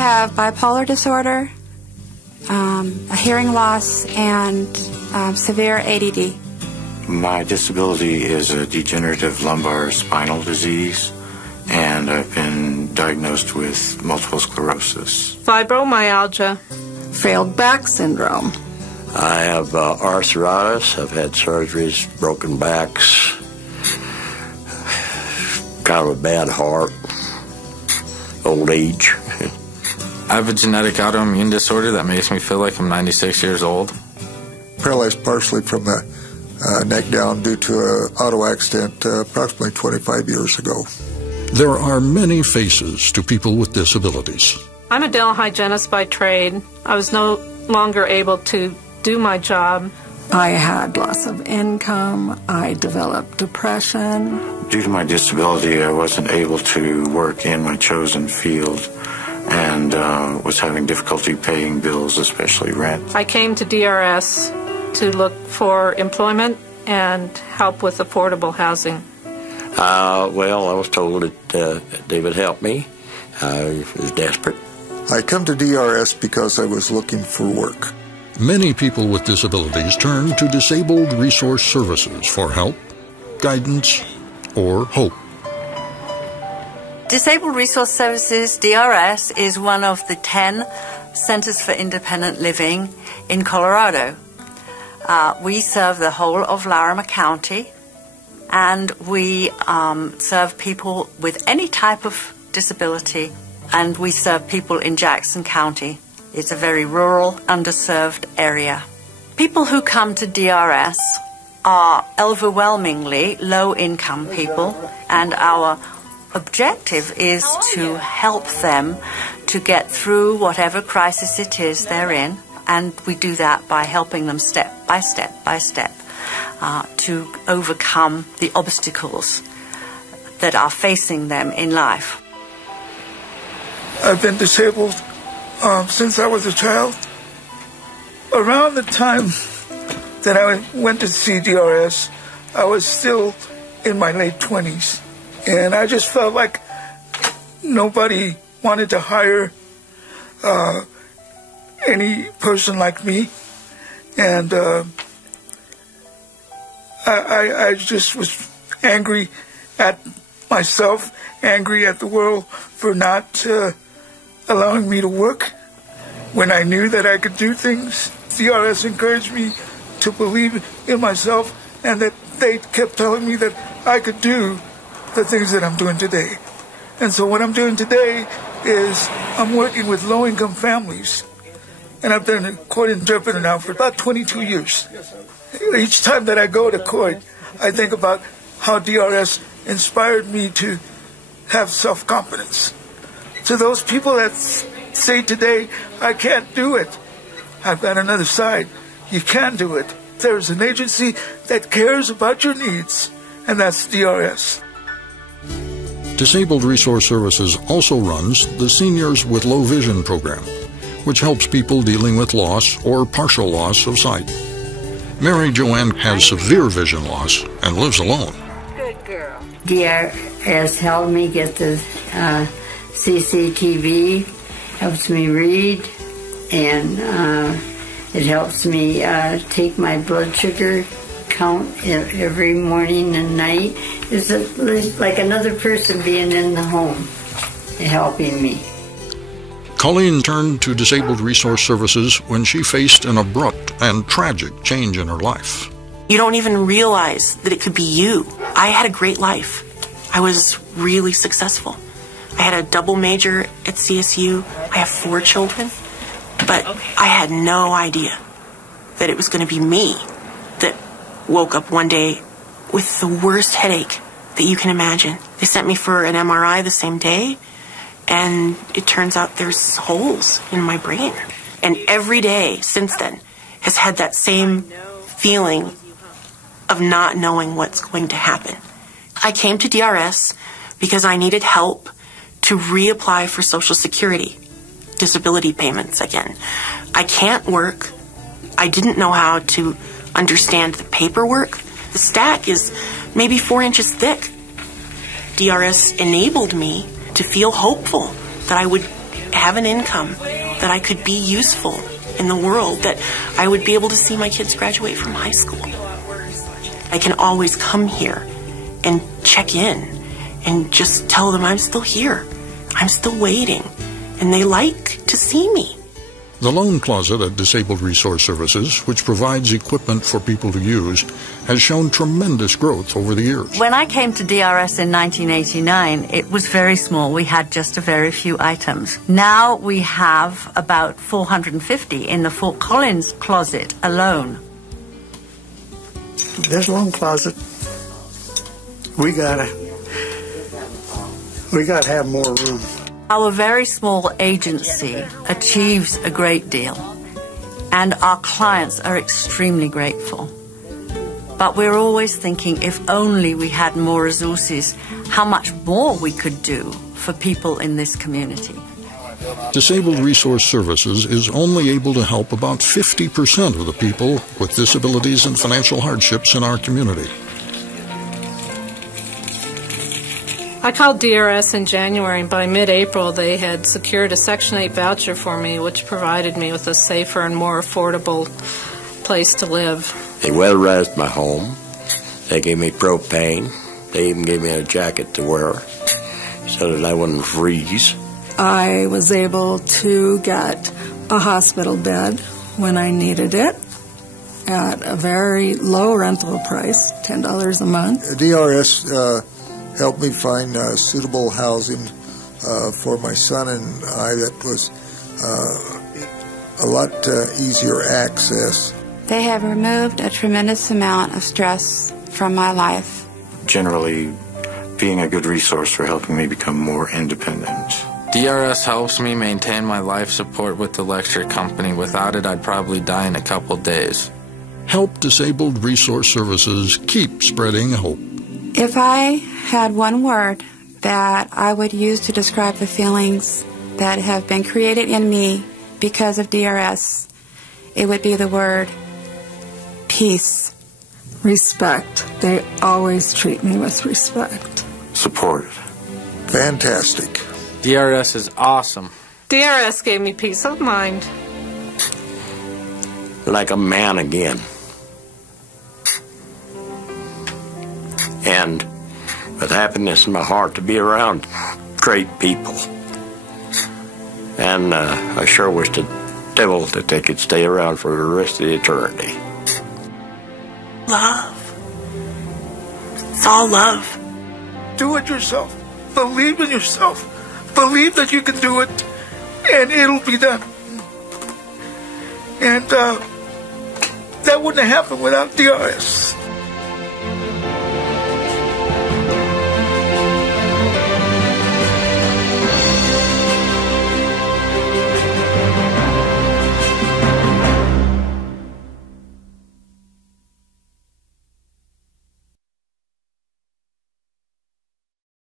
have bipolar disorder, a hearing loss, and severe ADD. My disability is a degenerative lumbar spinal disease, and I've been diagnosed with multiple sclerosis. Fibromyalgia. Failed back syndrome. I have arthritis. I've had surgeries, broken backs, kind of a bad heart, old age. I have a genetic autoimmune disorder that makes me feel like I'm 96 years old. Paralyzed partially from the neck down due to an auto accident approximately 25 years ago. There are many faces to people with disabilities. I'm a dental hygienist by trade. I was no longer able to do my job. I had loss of income. I developed depression. Due to my disability, I wasn't able to work in my chosen field and was having difficulty paying bills, especially rent. I came to DRS to look for employment and help with affordable housing. Well, I was told that they would help me. I was desperate. I come to DRS because I was looking for work. Many people with disabilities turn to Disabled Resource Services for help, guidance, or hope. Disabled Resource Services, DRS, is one of the 10 Centers for Independent Living in Colorado. We serve the whole of Larimer County, and we serve people with any type of disability, and we serve people in Jackson County. It's a very rural, underserved area. People who come to DRS are overwhelmingly low-income people, and our objective is to help them to get through whatever crisis it is they're in, and we do that by helping them step by step by step to overcome the obstacles that are facing them in life. I've been disabled since I was a child. Around the time that I went to see DRS, I was still in my late 20s. And I just felt like nobody wanted to hire any person like me. And I just was angry at myself, angry at the world for not allowing me to work when I knew that I could do things. DRS encouraged me to believe in myself, and that they kept telling me that I could do the things that I'm doing today. And so what I'm doing today is I'm working with low-income families, and I've been a court interpreter now for about 22 years. Each time that I go to court, I think about how DRS inspired me to have self-confidence. To those people that say today, I can't do it, I've got another side. You can do it. There's an agency that cares about your needs, and that's DRS. Disabled Resource Services also runs the Seniors with Low Vision program, which helps people dealing with loss or partial loss of sight. Mary Joanne has severe vision loss and lives alone. Good girl. DRS helped me get the CCTV, helps me read, and it helps me take my blood sugar count every morning and night. It's like another person being in the home helping me. Colleen turned to Disabled Resource Services when she faced an abrupt and tragic change in her life. You don't even realize that it could be you. I had a great life. I was really successful. I had a double major at CSU. I have 4 children. But I had no idea that it was going to be me that woke up one day with the worst headache that you can imagine. They sent me for an MRI the same day, and it turns out there's holes in my brain. And every day since then has had that same feeling of not knowing what's going to happen. I came to DRS because I needed help to reapply for Social Security disability payments again. I can't work. I didn't know how to understand the paperwork. The stack is maybe 4 inches thick. DRS enabled me to feel hopeful that I would have an income, that I could be useful in the world, that I would be able to see my kids graduate from high school. I can always come here and check in and just tell them I'm still here. I'm still waiting. And they like to see me. The Loan Closet at Disabled Resource Services, which provides equipment for people to use, has shown tremendous growth over the years. When I came to DRS in 1989, it was very small. We had just a very few items. Now we have about 450 in the Fort Collins closet alone. This Loan Closet, we gotta have more room. Our very small agency achieves a great deal, and our clients are extremely grateful. But we're always thinking, if only we had more resources, how much more we could do for people in this community. Disabled Resource Services is only able to help about 50% of the people with disabilities and financial hardships in our community. I called DRS in January, and by mid-April they had secured a Section 8 voucher for me, which provided me with a safer and more affordable place to live. They weatherized my home. They gave me propane. They even gave me a jacket to wear so that I wouldn't freeze. I was able to get a hospital bed when I needed it at a very low rental price, $10 a month. DRS helped me find suitable housing for my son and I that was a lot easier access. They have removed a tremendous amount of stress from my life. Generally, being a good resource for helping me become more independent. DRS helps me maintain my life support with the electric company. Without it, I'd probably die in a couple days. Help Disabled Resource Services keep spreading hope. If I had one word that I would use to describe the feelings that have been created in me because of DRS, it would be the word peace. Respect. They always treat me with respect. Support. Fantastic. DRS is awesome. DRS gave me peace of mind. Like a man again. And with happiness in my heart to be around great people. And I sure wish the devil that they could stay around for the rest of the eternity. Love. It's all love. Do it yourself. Believe in yourself. Believe that you can do it, and it'll be done. And that wouldn't have happened without DRS.